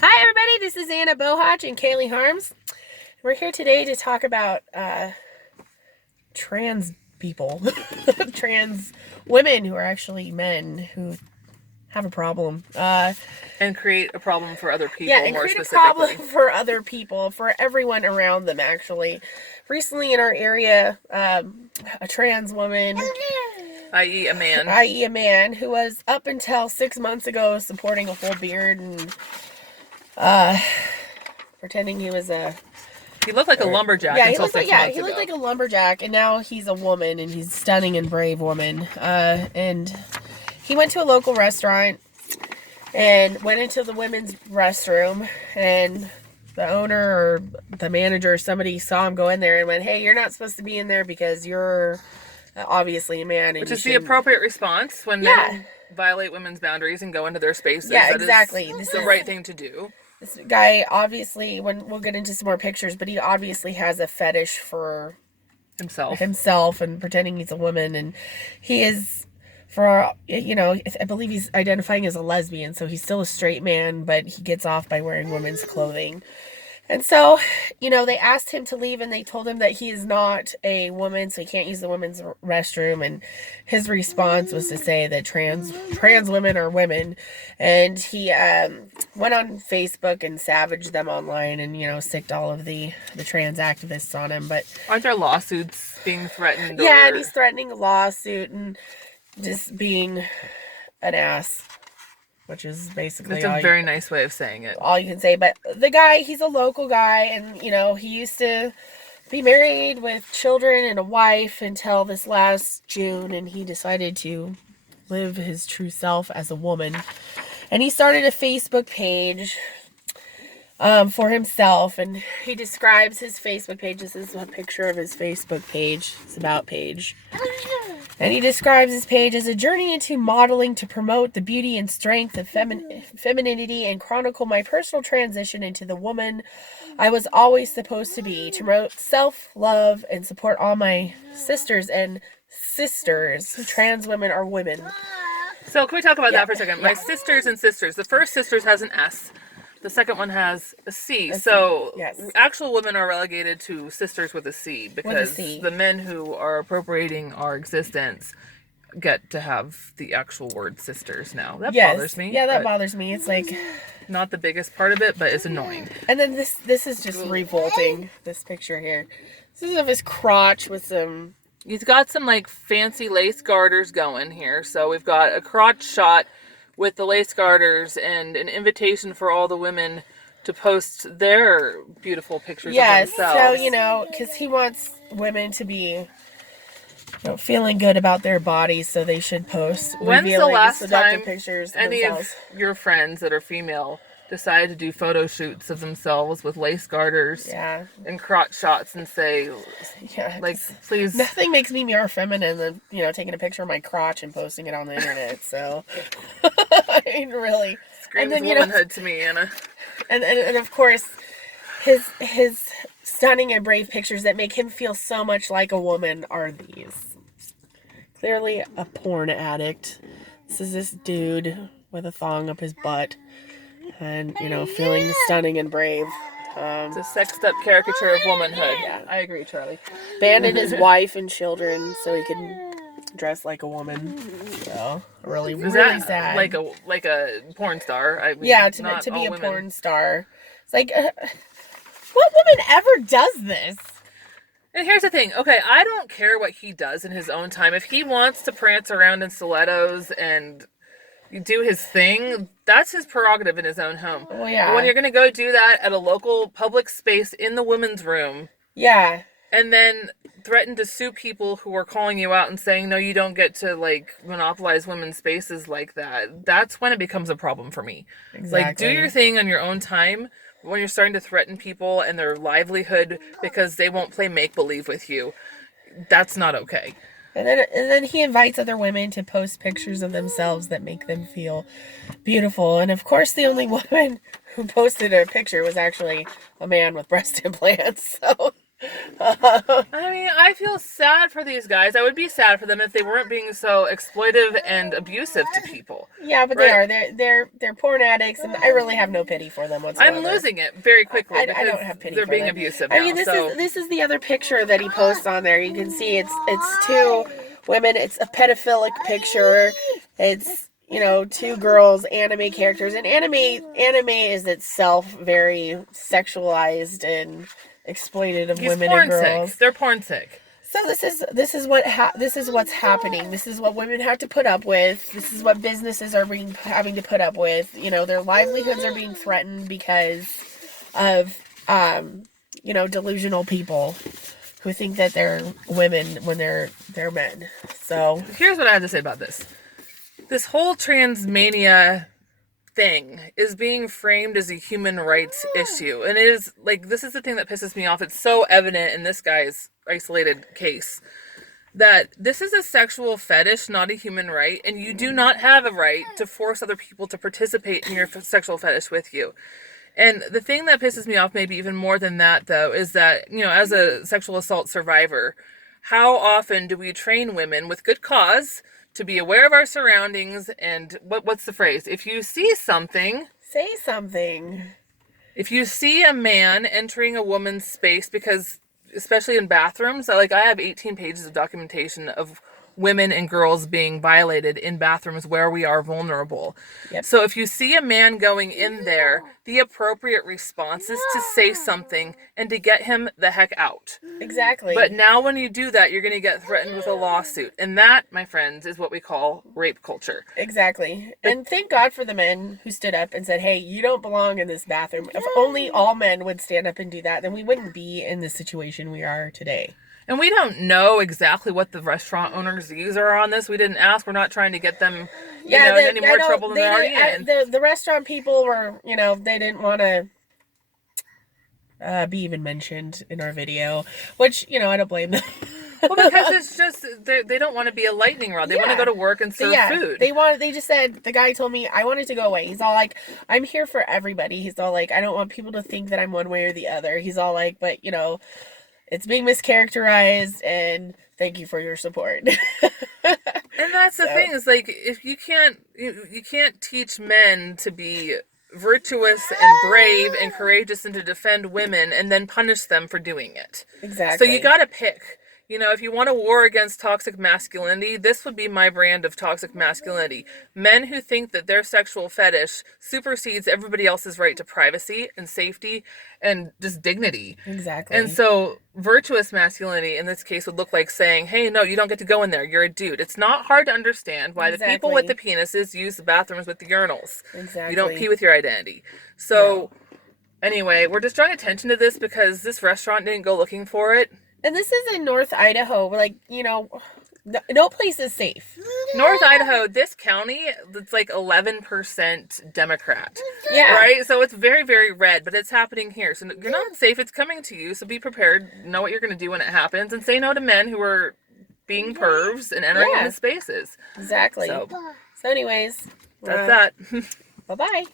Hi, everybody. This is Anna Bohach and Kaylee Harms. We're here today to talk about trans people, trans women who are actually men who have a problem. And create a problem for other people, Yeah, and more create a specifically. problem for other people, for everyone around them, actually. Recently in our area, a trans woman, I.e., a man. i.e., a man, who was up until 6 months ago supporting a full beard and pretending he was a He looked like a lumberjack yeah, he until looked like 6 months he ago. looked like a lumberjack, and now he's a woman, and he's a stunning and brave woman. And he went to a local restaurant and went into the women's restroom, and the owner or the manager or somebody saw him go in there and went, "Hey, you're not supposed to be in there because you're obviously a man." And Which you is the shouldn't." appropriate response when Yeah. men violate women's boundaries and go into their spaces. Yeah, That exactly. is This the is right thing to do. this guy obviously. When we'll get into some more pictures, but he obviously has a fetish for Himself. and pretending he's a woman, and he is, for I believe he's identifying as a lesbian, so he's still a straight man, but he gets off by wearing women's clothing. And so, they asked him to leave, and they told him that he is not a woman, so he can't use the women's restroom. And his response was to say that trans women are women, and he went on Facebook and savaged them online, and sicked all of the trans activists on him. But Aren't there lawsuits being threatened? yeah, and he's threatening a lawsuit and just being an ass, which is basically It's a very nice way of saying it. all you can say. But the guy, he's a local guy, and he used to be married with children and a wife until this last June, and he decided to live his true self as a woman. And he started a Facebook page for himself, and he describes his Facebook page. This is a picture of his Facebook page, his about page. And he describes his page as a journey into modeling to promote the beauty and strength of femininity and chronicle my personal transition into the woman I was always supposed to be, to promote self-love and support all my sisters and sisters. Trans women are women. So can we talk about that for a second? My sisters and sisters. The first sisters has an S. The second one has a C. So yes. Actual women are relegated to sisters with a C because C. the men who are appropriating our existence get to have the actual word sisters now. That bothers me. Yeah, that bothers me. It's like not the biggest part of it, but it's annoying. And then this is just revolting. This picture here. This is of his crotch with some. He's got some like fancy lace garters going here. So we've got a crotch shot with the lace garters and an invitation for all the women to post their beautiful pictures of themselves. So, because he wants women to be feeling good about their bodies, so they should post When's the last time pictures of any themselves. of your friends that are female decided to do photo shoots of themselves with lace garters and crotch shots and say, please. Nothing makes me more feminine than, taking a picture of my crotch and posting it on the internet, so. I mean, really. Screams womanhood to me, Anna. And of course, his stunning and brave pictures that make him feel so much like a woman are these. Clearly a porn addict. This is this dude with a thong up his butt. And, feeling stunning and brave. It's a sexed up caricature of womanhood. Yeah. I agree, Charlie. Abandoned his wife and children so he could dress like a woman. So, really sad. Like a porn star. I mean, to be a porn star. It's like, what woman ever does this? And here's the thing. Okay, I don't care what he does in his own time. If he wants to prance around in stilettos and do his thing, that's his prerogative in his own home. Well, yeah. But when you're going to go do that at a local public space in the women's room. Yeah. And then threaten to sue people who are calling you out and saying, no, you don't get to, monopolize women's spaces like that. That's when it becomes a problem for me. Exactly. Do your thing on your own time. When you're starting to threaten people and their livelihood because they won't play make-believe with you, that's not okay. And then he invites other women to post pictures of themselves that make them feel beautiful. And of course, the only woman who posted a picture was actually a man with breast implants. So I mean, I feel sad for these guys. I would be sad for them if they weren't being so exploitive and abusive to people. Yeah, but they Right? are. They're porn addicts, and I really have no pity for them whatsoever. I'm losing it very quickly I because don't have pity they're for being them. abusive I now. mean, So this is the other picture that he posts on there. You can see it's two women. It's a pedophilic picture. It's, you know, two girls, anime characters, and anime is itself very sexualized and exploited of he's women and porn sick. girls. They're porn sick. So this is what's happening. This is what women have to put up with. This is what businesses are having to put up with. You know, their livelihoods are being threatened because of you know, delusional people who think that they're women when they're men. So Here's what I have to say about this. This whole Transmania thing is being framed as a human rights issue. And it is, like, this is the thing that pisses me off. It's so evident in this guy's isolated case that this is a sexual fetish, not a human right. And you do not have a right to force other people to participate in your sexual fetish with you. And the thing that pisses me off, maybe even more than that, though, is that, you know, as a sexual assault survivor, how often do we train women with good cause to be aware of our surroundings? And what's the phrase? If you see something, say something. if you see a man entering a woman's space, because especially in bathrooms, like I have 18 pages of documentation of women and girls being violated in bathrooms where we are vulnerable. Yep. So if you see a man going in there, the appropriate response is to say something and to get him the heck out. Exactly. But now when you do that, you're going to get threatened with a lawsuit. And that, my friends, is what we call rape culture. Exactly. And thank God for the men who stood up and said, hey, you don't belong in this bathroom. If only all men would stand up and do that, then we wouldn't be in the situation we are today. And we don't know exactly what the restaurant owners' views are on this. We didn't ask. We're not trying to get them, in any more trouble than they're already in. The restaurant people were, you know, they didn't want to be even mentioned in our video, which, you know, I don't blame them. Well, because it's just, they don't want to be a lightning rod. They want to go to work and serve food. They just said, the guy told me, I wanted to go away. He's all like, I'm here for everybody. He's all like, I don't want people to think that I'm one way or the other. He's all like, but, you know, it's being mischaracterized, and thank you for your support. And that's the thing, is like, if you can't teach men to be virtuous and brave and courageous and to defend women and then punish them for doing it. Exactly. So you got to pick. You know, if you want a war against toxic masculinity, this would be my brand of toxic masculinity. Men who think that their sexual fetish supersedes everybody else's right to privacy and safety and just dignity. Exactly. And so virtuous masculinity in this case would look like saying, hey, no, you don't get to go in there. You're a dude. It's not hard to understand why the people with the penises use the bathrooms with the urinals. Exactly. You don't pee with your identity. So anyway, we're just drawing attention to this because this restaurant didn't go looking for it. And this is in North Idaho. Like, you know, no place is safe. North Idaho, this county, it's like 11% Democrat. Yeah. Right? So it's very, very red, but it's happening here. So you're not safe. It's coming to you. So be prepared. Know what you're going to do when it happens. And say no to men who are being pervs and entering into spaces. Exactly. So anyways. That's that. Bye-bye.